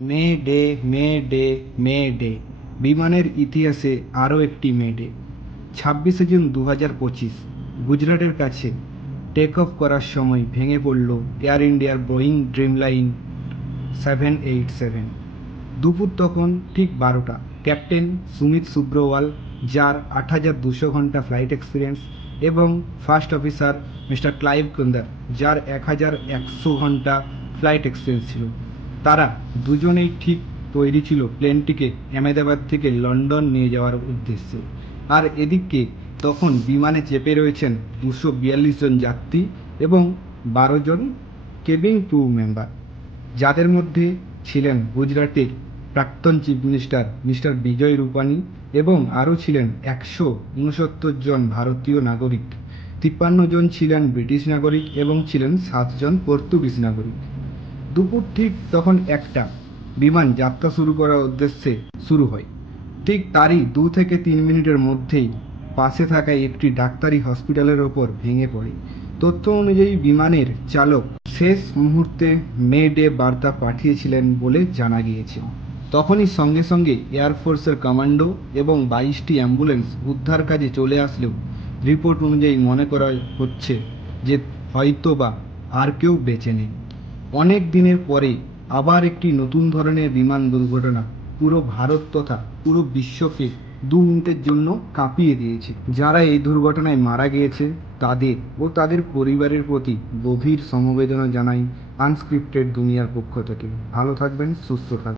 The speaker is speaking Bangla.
May Day, May Day, May Day. বিমানের ইতিহাসে আরও একটি মে ডে। 26শে জুন 2025 গুজরাটের কাছে টেক অফ করার সময় ভেঙে পড়ল এয়ার ইন্ডিয়ার বোয়িং ড্রিমলাইন 787। দুপুর তখন ঠিক 12টা। ক্যাপ্টেন সুমিত সুব্রওয়াল, যার 8,200 ঘন্টা ফ্লাইট এক্সপিরিয়েন্স, এবং ফার্স্ট অফিসার মিস্টার ক্লাইভ কুন্দার, যার 1,100 ঘন্টা ফ্লাইট এক্সপিরিয়েন্স ছিল, তারা দুজনেই ঠিক তৈরি ছিল প্লেনটিকে আহমেদাবাদ থেকে লন্ডন নিয়ে যাওয়ার উদ্দেশ্যে। আর এদিকে তখন বিমানে চেপে রয়েছেন 242 জন যাত্রী এবং 12 জন কেবিন ক্রু মেম্বার, যাদের মধ্যে ছিলেন গুজরাটের প্রাক্তন চিফ মিনিস্টার মিস্টার বিজয় রূপানি, এবং আরও ছিলেন 169 জন ভারতীয় নাগরিক, 53 জন ছিলেন ব্রিটিশ নাগরিক এবং ছিলেন 7 জন পর্তুগিজ নাগরিক। দুপুর ঠিক তখন 1টা। বিমান যাত্রা শুরু করার উদ্দেশ্যে শুরু হয়। ঠিক তারই 2 থেকে 3 মিনিটের মধ্যেই পাশে থাকা একটি ডাক্তারি হসপিটালের ওপর ভেঙে পড়ে। তথ্য অনুযায়ী বিমানের চালক শেষ মুহূর্তে মে ডে বার্তা পাঠিয়েছিলেন বলে জানা গিয়েছে। তখনই সঙ্গে সঙ্গে এয়ারফোর্সের কমান্ডো এবং 22টি অ্যাম্বুলেন্স উদ্ধার কাজে চলে আসলেও রিপোর্ট অনুযায়ী মনে করা হচ্ছে যে হয়তোবা আর কেউ বেঁচে নেই। অনেক দিনের পরে আবার একটি নতুন ধরনের বিমান দুর্ঘটনা পুরো ভারত তথা পুরো বিশ্বকে 2 মিনিটের জন্য কাঁপিয়ে দিয়েছে। যারা এই দুর্ঘটনায় মারা গিয়েছে তাদের ও তাদের পরিবারের প্রতি গভীর সমবেদনা জানাই আনস্ক্রিপ্টেড দুনিয়ার পক্ষ থেকে। ভালো থাকবেন, সুস্থ থাকবেন।